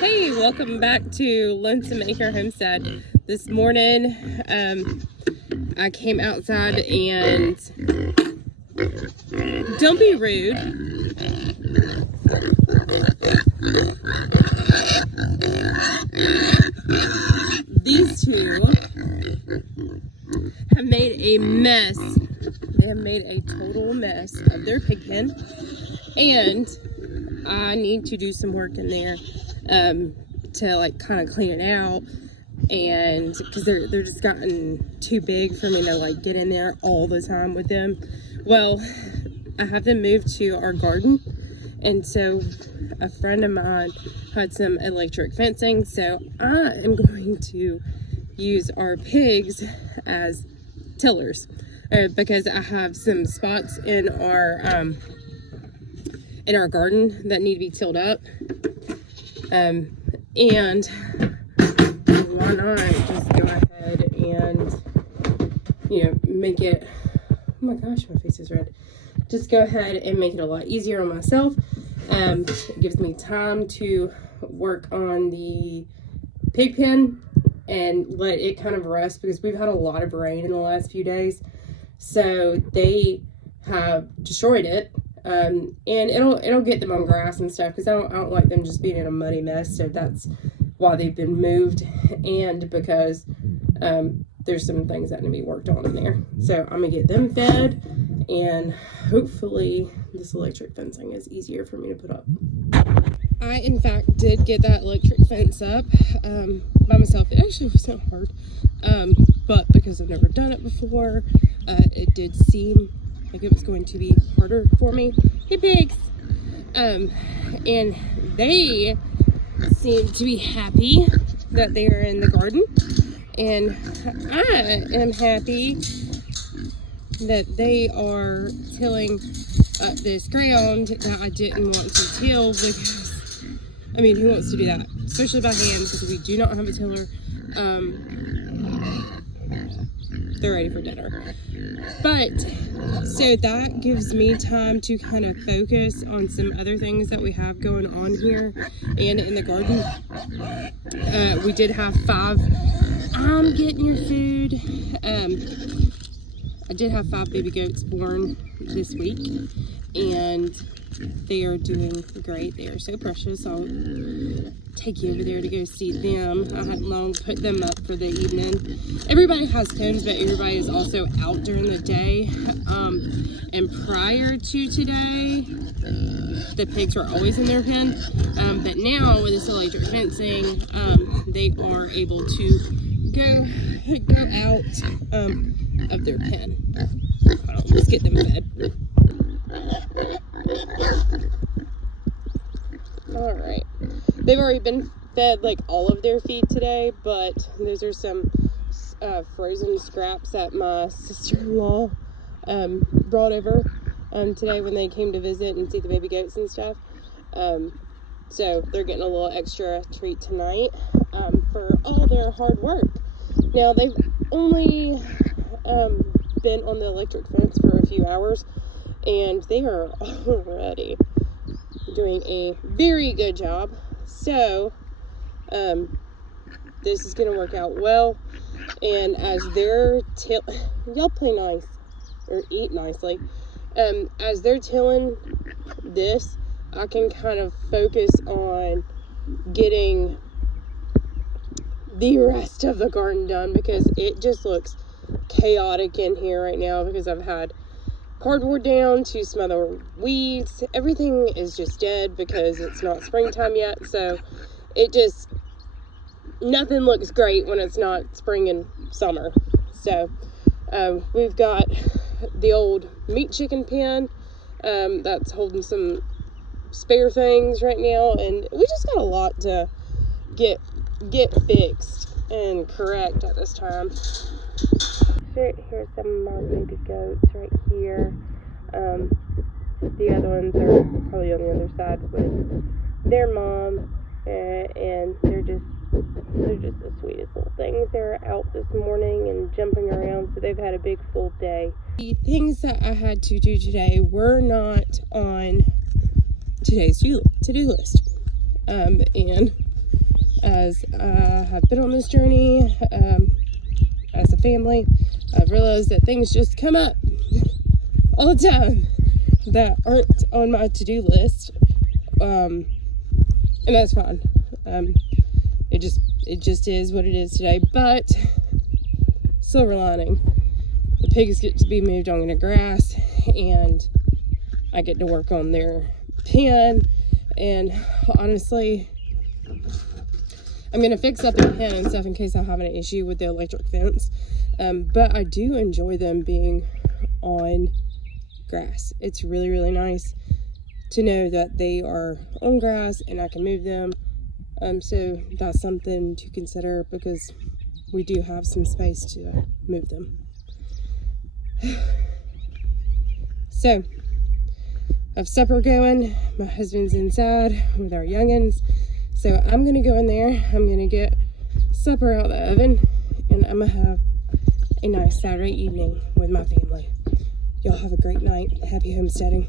Hey, welcome back to Lonesome Acre Homestead. This morning, I came outside and don't be rude. These two have made a mess. They have made a total mess of their pig pen, and I need to do some work in there to like kind of clean it out, and because they're just gotten too big for me to like get in there all the time with them. Well, I have them moved to our garden, and so a friend of mine had some electric fencing, so I am going to use our pigs as tillers because I have some spots in our garden that need to be tilled up, and why not just go ahead and make it, oh my gosh, my face is red, just go ahead and make it a lot easier on myself. It gives me time to work on the pig pen and let it kind of rest, because we've had a lot of rain in the last few days, so they have destroyed it. And it'll get them on grass and stuff, because I don't like them just being in a muddy mess. So that's why they've been moved, and because there's some things that need to be worked on in there. So I'm gonna get them fed, and hopefully this electric fencing is easier for me to put up. I in fact did get that electric fence up by myself. It actually wasn't hard, but because I've never done it before, it did seem like it was going to be harder for me. Hey pigs! And they seem to be happy that they are in the garden, and I am happy that they are tilling up this ground that I didn't want to till, because, I mean, who wants to do that? Especially by hand, because we do not have a tiller. They're ready for dinner. But, so that gives me time to kind of focus on some other things that we have going on here and in the garden. We did have 5, I'm getting your food. I did have 5 baby goats born this week, and they are doing great. They are so precious. I'll take you over there to go see them. I hadn't long put them up for the evening. Everybody has pens, but everybody is also out during the day. And prior to today, the pigs were always in their pen. But now with this electric fencing, they are able to go out of their pen. Let's get them fed. Alright, they've already been fed like all of their feed today, but those are some frozen scraps that my sister-in-law brought over today when they came to visit and see the baby goats and stuff. So they're getting a little extra treat tonight for all their hard work. Now, they've only been on the electric fence for a few hours, and they are already doing a very good job. So this is gonna work out well, and as they're y'all play nice or eat nicely, as they're tilling this, I can kind of focus on getting the rest of the garden done, because it just looks chaotic in here right now, because I've had cardboard down to smother weeds. Everything is just dead because it's not springtime yet, so it just, nothing looks great when it's not spring and summer. So we've got the old meat chicken pen that's holding some spare things right now, and we just got a lot to get fixed and correct at this time. Here's some of my baby goats right here. The other ones are probably on the other side with their mom, and they're just the sweetest little things. They're out this morning and jumping around, so they've had a big full day. The things that I had to do today were not on today's to-do list, and as I have been on this journey as a family, I've realized that things just come up all the time that aren't on my to-do list, and that's fine. It just is what it is today. But silver lining, the pigs get to be moved on to grass, and I get to work on their pen. And honestly, I'm gonna fix up the pen and stuff in case I have an issue with the electric fence. But I do enjoy them being on grass. It's really, really nice to know that they are on grass and I can move them. So that's something to consider, because we do have some space to move them. So I have supper going. My husband's inside with our youngins. So I'm gonna go in there. I'm gonna get supper out of the oven, and I'm gonna have a nice Saturday evening with my family. Y'all have a great night. Happy homesteading.